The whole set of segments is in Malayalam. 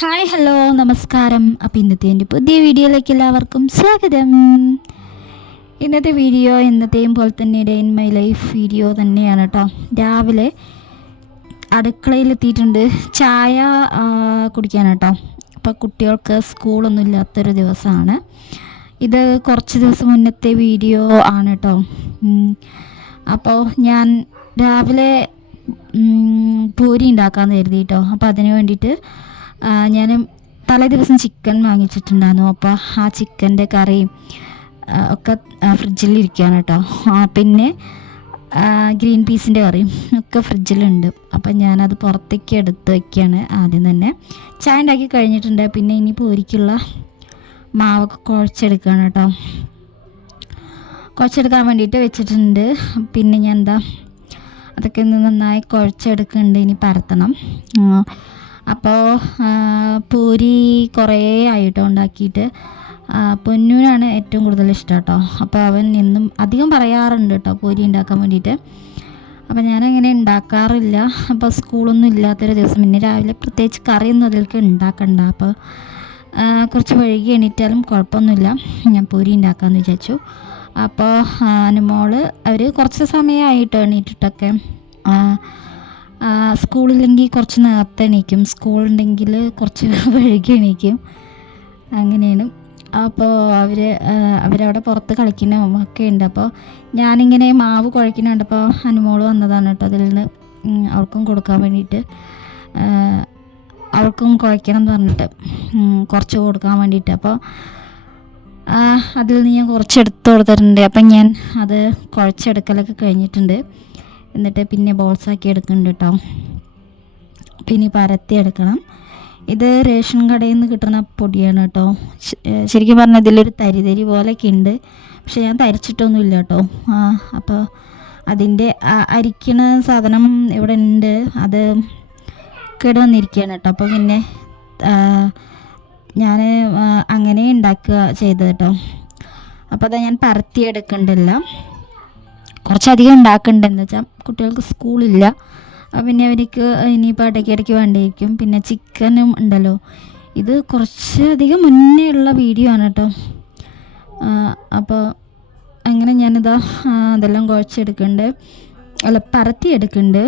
ഹായ് ഹലോ നമസ്കാരം. അപ്പോൾ ഇന്നത്തെ എന്റെ പുതിയ വീഡിയോയിലേക്ക് എല്ലാവർക്കും സ്വാഗതം. ഇന്നത്തെ വീഡിയോ എന്നത്തെയും പോലെ തന്നെ day in my life video തന്നെയാണ് കേട്ടോ രാവിലെ അടുക്കളയിൽ എത്തിയിട്ടുണ്ട്. ചായ കുടിക്കാൻ കേട്ടോ അപ്പോൾ കുട്ടികൾക്ക് സ്കൂളൊന്നും ഇല്ലാത്തൊരു ദിവസമാണ്. ഇത് കുറച്ച് ദിവസം മുന്നത്തെ വീഡിയോ ആണ് കേട്ടോ അപ്പോൾ ഞാൻ രാവിലെ പൂരി ഉണ്ടാക്കാമെന്ന് കരുതി കേട്ടോ അപ്പോൾ അതിന് വേണ്ടിയിട്ട് ഞാൻ തലേ ദിവസം ചിക്കൻ വാങ്ങിച്ചിട്ടുണ്ടായിരുന്നു. അപ്പോൾ ആ ചിക്കന്റെ കറിയും ഒക്കെ ഫ്രിഡ്ജിലിരിക്കുകയാണ് കേട്ടോ പിന്നെ ഗ്രീൻ പീസിന്റെ കറിയും ഒക്കെ ഫ്രിഡ്ജിലുണ്ട്. അപ്പം ഞാനത് പുറത്തേക്ക് എടുത്ത് വയ്ക്കുകയാണ് ആദ്യം തന്നെ. ചായ ഉണ്ടാക്കി കഴിഞ്ഞിട്ടുണ്ട്. പിന്നെ ഇനി പൂരിക്കുള്ള മാവൊക്കെ കുഴച്ചെടുക്കുകയാണ് കേട്ടോ കുഴച്ചെടുക്കാൻ വേണ്ടിയിട്ട് വെച്ചിട്ടുണ്ട്. പിന്നെ ഞാൻ എന്താ അതൊക്കെ ഒന്ന് നന്നായി കുഴച്ചെടുക്കുന്നുണ്ട്. ഇനി പരത്തണം. അപ്പോൾ പൂരി കുറേ ആയിട്ടോ ഉണ്ടാക്കിയിട്ട്. പൊന്നൂനാണ് ഏറ്റവും കൂടുതൽ ഇഷ്ടം കേട്ടോ അപ്പോൾ അവൻ എന്നും അധികം പറയാറുണ്ട് കേട്ടോ പൂരി ഉണ്ടാക്കാൻ വേണ്ടിയിട്ട്. അപ്പോൾ ഞാനങ്ങനെ ഉണ്ടാക്കാറില്ല. അപ്പോൾ സ്കൂളൊന്നും ഇല്ലാത്തൊരു ദിവസം പിന്നെ രാവിലെ പ്രത്യേകിച്ച് കറിയൊന്നും അതിലേക്ക് ഉണ്ടാക്കണ്ട. അപ്പോൾ കുറച്ച് വഴുകി എണീറ്റാലും കുഴപ്പമൊന്നുമില്ല. ഞാൻ പൂരി ഉണ്ടാക്കാമെന്ന് വിചാരിച്ചു. അപ്പോൾ അനുമോൾ അവർ കുറച്ച് സമയമായിട്ട് എണീറ്റിട്ടൊക്കെ. സ്കൂളില്ലെങ്കിൽ കുറച്ച് നേരത്തെ എണീക്കും. സ്കൂളുണ്ടെങ്കിൽ കുറച്ച് വഴുകി എണീക്കും. അങ്ങനെയാണ്. അപ്പോൾ അവർ അവരവിടെ പുറത്ത് കളിക്കുന്ന ഒക്കെ ഉണ്ട്. അപ്പോൾ ഞാനിങ്ങനെ മാവ് കുഴക്കുന്നുണ്ട് അപ്പോൾ അനുമോൾ വന്നതാണ് കേട്ടോ. അതിൽ നിന്ന് അവർക്കും കൊടുക്കാൻ വേണ്ടിയിട്ട്. അവർക്കും കുഴക്കണം എന്ന് പറഞ്ഞിട്ട് കുറച്ച് കൊടുക്കാൻ വേണ്ടിയിട്ട്. അപ്പോൾ അതിൽ നിന്ന് ഞാൻ കുറച്ച് എടുത്ത് കൊടുത്തിട്ടുണ്ട്. അപ്പം ഞാൻ അത് കുഴച്ചെടുക്കലൊക്കെ കഴിഞ്ഞിട്ടുണ്ട്. എന്നിട്ട് പിന്നെ ബോൾസാക്കി എടുക്കുന്നുണ്ട് കേട്ടോ പിന്നെ പരത്തി എടുക്കണം. ഇത് റേഷൻ കടയിൽ നിന്ന് കിട്ടുന്ന പൊടിയാണ് കേട്ടോ ശരിക്കും പറഞ്ഞാൽ ഇതിലൊരു തരിതരി പോലെയൊക്കെ ഉണ്ട് പക്ഷെ ഞാൻ തരിച്ചിട്ടൊന്നുമില്ല കേട്ടോ ആ അപ്പോൾ അതിന്റെ അരിക്കണ സാധനം ഇവിടെ ഉണ്ട് അത് കേടുവന്നിരിക്കുകയാണ് കേട്ടോ അപ്പോൾ പിന്നെ ഞാൻ അങ്ങനെ ഉണ്ടാക്കുക ചെയ്തത് കേട്ടോ അപ്പോൾ അതാ ഞാൻ പരത്തി പരത്തിയെടുക്കണ്ടല്ല കുറച്ചധികം ഉണ്ടാക്കുന്നുണ്ട് എന്ന് വെച്ചാൽ കുട്ടികൾക്ക് സ്കൂളില്ല. പിന്നെ അവർക്ക് ഇനിയിപ്പോൾ ഇടയ്ക്ക് ഇടയ്ക്ക് വേണ്ടിയിരിക്കും. പിന്നെ ചിക്കനും ഉണ്ടല്ലോ. ഇത് കുറച്ചധികം മുന്നേ ഉള്ള വീഡിയോ ആണ് കേട്ടോ. അപ്പോൾ അങ്ങനെ ഞാനിതാ അതെല്ലാം കുഴച്ചെടുക്കുന്നുണ്ട് അല്ല പരത്തി എടുക്കുന്നുണ്ട്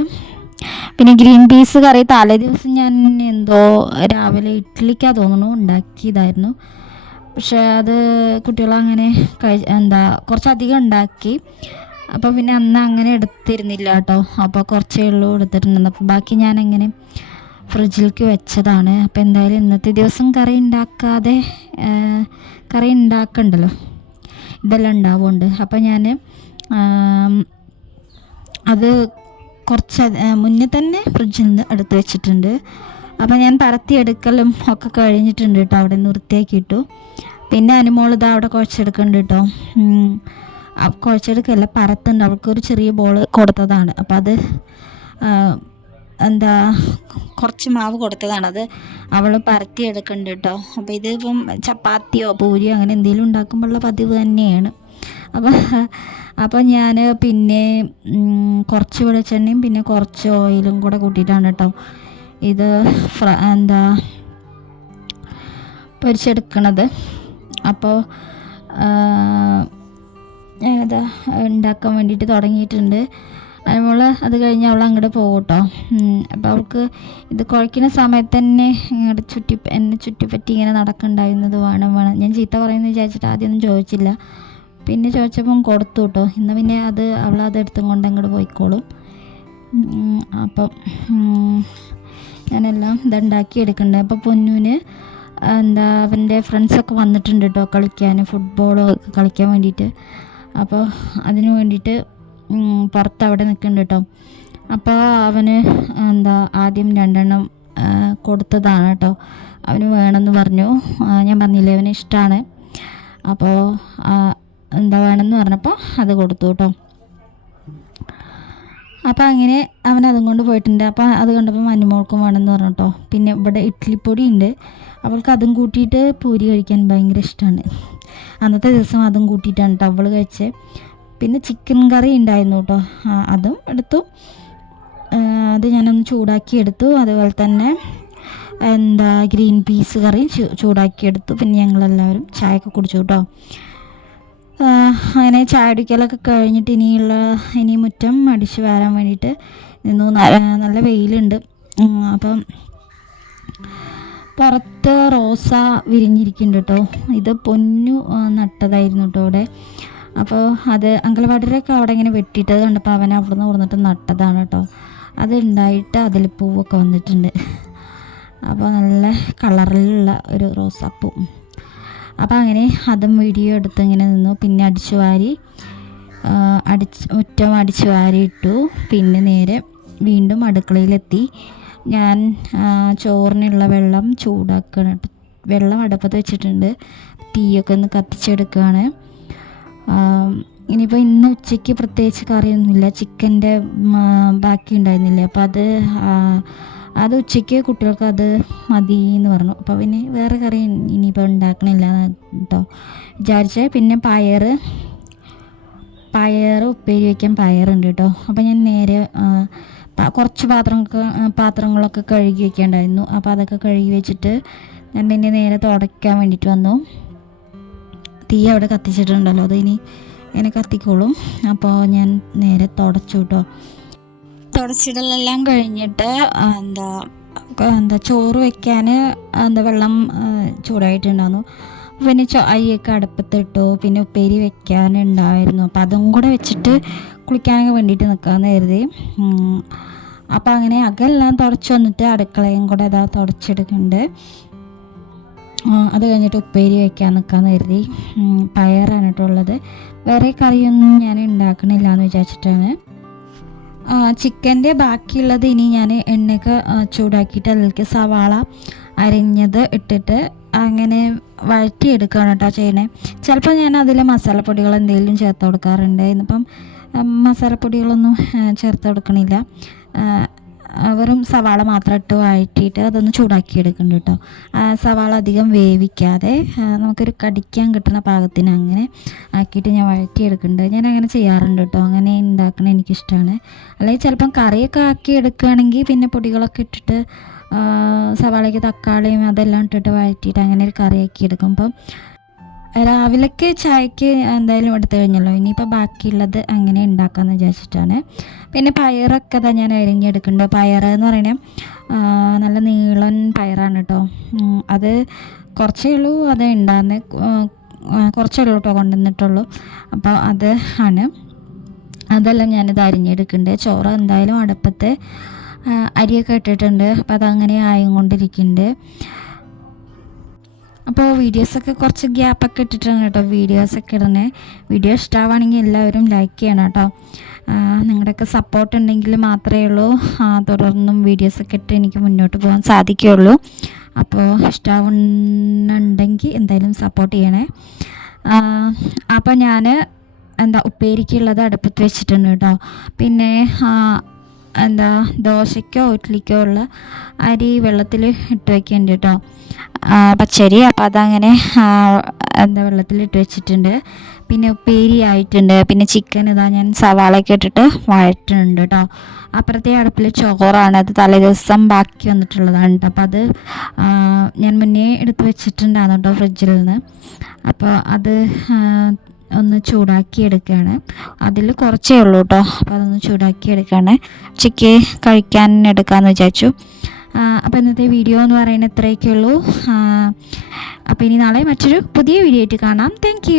പിന്നെ ഗ്രീൻ പീസ് കറി തലേ ദിവസം ഞാൻ എന്തോ രാവിലെ ഇഡ്ഡലിക്കാ തോന്നുന്നു ഉണ്ടാക്കിയതായിരുന്നു. പക്ഷേ അത് കുട്ടികളങ്ങനെ കഴി എന്താ കുറച്ചധികം ഉണ്ടാക്കി. അപ്പോൾ പിന്നെ അന്ന് അങ്ങനെ എടുത്തിരുന്നില്ല കേട്ടോ. അപ്പോൾ കുറച്ചേ ഉള്ളൂ എടുത്തിട്ടുണ്ടെന്ന്. അപ്പോൾ ബാക്കി ഞാൻ അങ്ങനെ ഫ്രിഡ്ജിലേക്ക് വെച്ചതാണ്. അപ്പോൾ എന്തായാലും ഇന്നത്തെ ദിവസം കറി ഉണ്ടാക്കാതെ കറി ഉണ്ടാക്കണ്ടല്ലോ. ഇതെല്ലാം ഉണ്ടാവുന്നുണ്ട്. അപ്പോൾ ഞാൻ അത് കുറച്ച് മുന്നേ തന്നെ ഫ്രിഡ്ജിൽ നിന്ന് എടുത്ത് വെച്ചിട്ടുണ്ട്. അപ്പോൾ ഞാൻ പരത്തി എടുക്കലും ഒക്കെ കഴിഞ്ഞിട്ടുണ്ട് കേട്ടോ. അവിടെ നിന്ന് വൃത്തിയാക്കിയിട്ടു പിന്നെ ഇതാ അവിടെ കുഴച്ചെടുക്കുന്നുണ്ട് കേട്ടോ. കുഴച്ചെടുക്കല്ല പരത്തുണ്ട്. അവൾക്കൊരു ചെറിയ ബോൾ കൊടുത്തതാണ്. അപ്പോൾ അത് എന്താ കുറച്ച് മാവ് കൊടുത്തതാണ്. അത് അവൾ പരത്തി എടുക്കുന്നുണ്ട് കേട്ടോ അപ്പോൾ ഇതിപ്പം ചപ്പാത്തിയോ പൂരിയോ അങ്ങനെ എന്തെങ്കിലും ഉണ്ടാക്കുമ്പോഴുള്ള പതിവ് തന്നെയാണ്. അപ്പോൾ അപ്പോൾ ഞാൻ പിന്നെ കുറച്ച് വെളിച്ചെണ്ണയും പിന്നെ കുറച്ച് ഓയിലും കൂടെ കൂട്ടിയിട്ടാണ് കേട്ടോ ഇത് എന്താ പൊരിച്ചെടുക്കണത്. അപ്പോൾ ഞാനത് ഉണ്ടാക്കാൻ വേണ്ടിയിട്ട് തുടങ്ങിയിട്ടുണ്ട്. അവൾ അത് കഴിഞ്ഞ് അവൾ അങ്ങോട്ട് പോകും കേട്ടോ അപ്പോൾ അവൾക്ക് ഇത് കുഴക്കുന്ന സമയത്ത് തന്നെ ഇങ്ങോട്ട് ചുറ്റി എന്നെ ചുറ്റിപ്പറ്റി ഇങ്ങനെ നടക്കണ്ടായിരുന്നത് വേണം വേണം. ഞാൻ ചീത്ത പറയുന്നത് വിചാരിച്ചിട്ട് ആദ്യമൊന്നും ചോദിച്ചില്ല. പിന്നെ ചോദിച്ചപ്പം കൊടുത്തു കേട്ടോ. ഇന്ന് പിന്നെ അത് അവൾ അത് എടുത്തും കൊണ്ട് അങ്ങോട്ട് പോയിക്കോളും. അപ്പം ഞാനെല്ലാം ഇതുണ്ടാക്കി എടുക്കണ്ടേ. അപ്പോൾ പൊന്നൂന് എന്താ അവന്റെ ഫ്രണ്ട്സൊക്കെ വന്നിട്ടുണ്ട് കേട്ടോ കളിക്കാൻ. ഫുട്ബോൾ കളിക്കാൻ വേണ്ടിയിട്ട്. അപ്പോൾ അതിന് വേണ്ടിയിട്ട് പുറത്ത് അവിടെ നിൽക്കുന്നുണ്ട് കേട്ടോ അപ്പോൾ അവന് എന്താ ആദ്യം രണ്ടെണ്ണം കൊടുത്തതാണ് കേട്ടോ അവന് വേണമെന്ന് പറഞ്ഞു. ഞാൻ പറഞ്ഞില്ലേ അവന് ഇഷ്ടമാണ് അപ്പോൾ എന്താ വേണമെന്ന് പറഞ്ഞപ്പോൾ അത് കൊടുത്തു കേട്ടോ അപ്പോൾ അങ്ങനെ അവൻ അതും കൊണ്ട് പോയിട്ടുണ്ട്. അപ്പോൾ അത് കണ്ടപ്പോൾ മനുമോൾക്കും വേണമെന്ന് പറഞ്ഞു കേട്ടോ പിന്നെ ഇവിടെ ഇഡ്ഡലിപ്പൊടി ഉണ്ട്. അവൾക്ക് അതും കൂട്ടിയിട്ട് പൂരി കഴിക്കാൻ ഭയങ്കര ഇഷ്ടമാണ് അന്നത്തെ ദിവസം അതും കൂട്ടിയിട്ടാണ് ടവൾ കഴിച്ച്. പിന്നെ ചിക്കൻ കറി ഉണ്ടായിരുന്നു കേട്ടോ. അതും എടുത്തു. അത് ഞാനൊന്ന് ചൂടാക്കി എടുത്തു. അതുപോലെ തന്നെ എന്താ ഗ്രീൻ പീസ് കറിയും ചൂടാക്കിയെടുത്തു പിന്നെ ഞങ്ങളെല്ലാവരും ചായയൊക്കെ കുടിച്ചു കേട്ടോ. അങ്ങനെ ചായ അടിക്കലൊക്കെ കഴിഞ്ഞിട്ട് ഇനിയുള്ള ഇനി മുറ്റം അടിച്ചു വരാൻ വേണ്ടിയിട്ട് നിന്നു നല്ല വെയിലുണ്ട്. അപ്പം പുറത്ത് റോസ വിരിഞ്ഞിരിക്കുന്നുണ്ട് കേട്ടോ. ഇത് പൊന്നു നട്ടതായിരുന്നു കേട്ടോ അവിടെ. അപ്പോൾ അത് അങ്കലവാടിയിലൊക്കെ അവിടെ ഇങ്ങനെ വെട്ടിയിട്ടത് കണ്ടപ്പോൾ അവൻ അവിടെ നിന്ന് കൊടുത്തിട്ട് നട്ടതാണ് കേട്ടോ. അത് ഉണ്ടായിട്ട് അതിൽ പൂവൊക്കെ വന്നിട്ടുണ്ട്. അപ്പോൾ നല്ല കളറിലുള്ള ഒരു റോസാപ്പൂ. അപ്പോൾ അങ്ങനെ അതും വീഡിയോ എടുത്ത് ഇങ്ങനെ നിന്നു. പിന്നെ അടിച്ചു വാരി അടിച്ച് മുറ്റം അടിച്ചു വാരി ഇട്ടു പിന്നെ നേരെ വീണ്ടും അടുക്കളയിലെത്തി. ഞാൻ ചോറിനുള്ള വെള്ളം ചൂടാക്കണം. വെള്ളം അടുപ്പത്ത് വെച്ചിട്ടുണ്ട്. തീയൊക്കെ ഒന്ന് കത്തിച്ചെടുക്കുകയാണ് ഇനിയിപ്പോൾ ഇന്ന് ഉച്ചയ്ക്ക് പ്രത്യേകിച്ച് കറിയൊന്നുമില്ല. ചിക്കന്റെ ബാക്കി ഉണ്ടായിരുന്നില്ല. അപ്പോൾ അത് അത് ഉച്ചയ്ക്ക് കുട്ടികൾക്ക് അത് മതി എന്ന് പറഞ്ഞു. അപ്പോൾ പിന്നെ വേറെ കറി ഇനിയിപ്പോൾ ഉണ്ടാക്കണില്ല കേട്ടോ. വിചാരിച്ച പിന്നെ പയർ പയർ ഉപ്പേരി വയ്ക്കാൻ പയറുണ്ട് കേട്ടോ. അപ്പോൾ ഞാൻ നേരെ കുറച്ച് പാത്രങ്ങൾക്ക് പാത്രങ്ങളൊക്കെ കഴുകി വെക്കേണ്ടായിരുന്നു. അപ്പോൾ അതൊക്കെ കഴുകി വെച്ചിട്ട് ഞാൻ പിന്നെ നേരെ തുടയ്ക്കാൻ വേണ്ടിയിട്ട് വന്നു. തീ അവിടെ കത്തിച്ചിട്ടുണ്ടല്ലോ അത് ഇനി ഇങ്ങനെ കത്തിക്കോളും. അപ്പോൾ ഞാൻ നേരെ തുടച്ചു കേട്ടോ തുടച്ചിടലെല്ലാം കഴിഞ്ഞിട്ട് എന്താ എന്താ ചോറ് വെക്കാൻ എന്താ വെള്ളം ചൂടായിട്ടുണ്ടായിരുന്നു പിന്നെ ചോ അയ്യൊക്കെ അടുപ്പത്തിട്ടു. പിന്നെ ഉപ്പേരി വെക്കാനുണ്ടായിരുന്നു. അപ്പം അതും കൂടെ വെച്ചിട്ട് കുളിക്കാനൊക്കെ വേണ്ടിയിട്ട് നിൽക്കാമെന്ന് കരുതി. അപ്പം അങ്ങനെ അകെല്ലാം തുടച്ച് വന്നിട്ട് അടുക്കളയും കൂടെ അതാ തുടച്ചെടുക്കുന്നുണ്ട് അത് കഴിഞ്ഞിട്ട് ഉപ്പേരി വയ്ക്കാൻ നിൽക്കാമെന്ന് കരുതി. പയറാണ് കേട്ടോ ഉള്ളത്. വേറെ കറിയൊന്നും ഞാൻ ഉണ്ടാക്കണില്ല എന്ന് വിചാരിച്ചിട്ടാണ് ചിക്കന്റെ ബാക്കിയുള്ളത് ഇനി ഞാൻ എണ്ണയൊക്കെ ചൂടാക്കിയിട്ട് അതിലേക്ക് സവാള അരിഞ്ഞത് ഇട്ടിട്ട് അങ്ങനെ വഴറ്റിയെടുക്കുകയാണ് കേട്ടോ ചെയ്യണേ. ചിലപ്പോൾ ഞാൻ അതിൽ മസാലപ്പൊടികൾ എന്തെങ്കിലും ചേർത്ത് കൊടുക്കാറുണ്ട്. ഇന്നിപ്പം മസാലപ്പൊടികളൊന്നും ചേർത്ത് കൊടുക്കണില്ല വെറും സവാള മാത്രം ഇട്ട് വഴറ്റിയിട്ട് അതൊന്ന് ചൂടാക്കി എടുക്കുന്നുണ്ട് കേട്ടോ സവാള അധികം വേവിക്കാതെ നമുക്കൊരു കടിക്കാൻ കിട്ടുന്ന പാകത്തിന് അങ്ങനെ ആക്കിയിട്ട് ഞാൻ വഴറ്റിയെടുക്കുന്നുണ്ട് ഞാൻ അങ്ങനെ ചെയ്യാറുണ്ട് കേട്ടോ അങ്ങനെ ഉണ്ടാക്കണ എനിക്കിഷ്ടമാണ് അല്ലെങ്കിൽ ചിലപ്പം കറിയൊക്കെ ആക്കി എടുക്കുകയാണെങ്കിൽ പിന്നെ പൊടികളൊക്കെ ഇട്ടിട്ട് സവാളയ്ക്ക് തക്കാളിയും അതെല്ലാം ഇട്ടിട്ട് വഴറ്റിയിട്ട് അങ്ങനെ ഒരു കറിയാക്കി എടുക്കും അപ്പം രാവിലേക്ക് ചായക്ക് എന്തായാലും എടുത്തു കഴിഞ്ഞല്ലോ. ഇനിയിപ്പോൾ ബാക്കിയുള്ളത് അങ്ങനെ ഉണ്ടാക്കാമെന്ന് വിചാരിച്ചിട്ടാണ്. പിന്നെ പയറൊക്കെ തന്നെ ഞാൻ അരിഞ്ഞെടുക്കുന്നുണ്ട്. പയർ എന്ന് പറയണേ നല്ല നീളൻ പയറാണ് കേട്ടോ അത് കുറച്ചേ ഉള്ളൂ അത് ഉണ്ടാകുന്ന കുറച്ചേ ഉള്ളൂ കേട്ടോ കൊണ്ടുവന്നിട്ടുള്ളൂ. അപ്പോൾ അത് ആണ്. അതെല്ലാം ഞാനിത് അരിഞ്ഞെടുക്കുന്നുണ്ട്. ചോറ് എന്തായാലും അടുപ്പത്ത് അരിയൊക്കെ ഇട്ടിട്ടുണ്ട്. അപ്പോൾ അതങ്ങനെ ആയിക്കൊണ്ടിരിക്കുന്നുണ്ട്. അപ്പോൾ വീഡിയോസൊക്കെ കുറച്ച് ഗ്യാപ്പൊക്കെ ഇട്ടിട്ടാണ് കേട്ടോ വീഡിയോസൊക്കെ ഇടുന്നത് വീഡിയോ ഇഷ്ടമാണെങ്കിൽ എല്ലാവരും ലൈക്ക് ചെയ്യണം കേട്ടോ. നിങ്ങളുടെയൊക്കെ സപ്പോർട്ട് ഉണ്ടെങ്കിൽ മാത്രമേ ഉള്ളൂ. തുടർന്നും വീഡിയോസൊക്കെ ഇട്ട് എനിക്ക് മുന്നോട്ട് പോകാൻ സാധിക്കുകയുള്ളൂ. അപ്പോൾ ഇഷ്ടമാവുന്നുണ്ടെങ്കിൽ എന്തായാലും സപ്പോർട്ട് ചെയ്യണേ. അപ്പോൾ ഞാൻ എന്താ ഉപ്പേരിക്കുള്ളത് അടുപ്പത്ത് വെച്ചിട്ടുണ്ട് കേട്ടോ. പിന്നെ എന്താ ദോശയ്ക്കോ ഇഡ്ഡലിക്കോ ഉള്ള അരി വെള്ളത്തിൽ ഇട്ട് വയ്ക്കുന്നുണ്ട് കേട്ടോ പച്ചരി. അപ്പോൾ അതങ്ങനെ എന്താ വെള്ളത്തിൽ ഇട്ട് വെച്ചിട്ടുണ്ട്. പിന്നെ ഉപ്പേരി ആയിട്ടുണ്ട്. പിന്നെ ചിക്കൻ ഇതാ ഞാൻ സവാളയൊക്കെ ഇട്ടിട്ട് വഴറ്റുന്നുണ്ട് കേട്ടോ അപ്പുറത്തെ അടുപ്പിൽ ചോറാണ്. അത് തലേദിവസം ബാക്കി വന്നിട്ടുള്ളതാണ് കേട്ടോ അപ്പോൾ അത് ഞാൻ മുന്നേ എടുത്ത് വെച്ചിട്ടുണ്ടായിരുന്നു കേട്ടോ ഫ്രിഡ്ജിൽ നിന്ന്. അപ്പോൾ അത് ഒന്ന് ചൂടാക്കി എടുക്കുകയാണ് അതിൽ കുറച്ചേ ഉള്ളൂ കേട്ടോ. അപ്പോൾ അതൊന്ന് ചൂടാക്കി എടുക്കുകയാണ് ഉച്ചയ്ക്ക് കഴിക്കാൻ എടുക്കാമെന്ന് വിചാരിച്ചു. അപ്പോൾ ഇന്നത്തെ വീഡിയോ എന്ന് പറയുന്നത് ഇത്രയൊക്കെ ഉള്ളൂ അപ്പോൾ ഇനി നാളെ മറ്റൊരു പുതിയ വീഡിയോ ആയിട്ട് കാണാം. താങ്ക്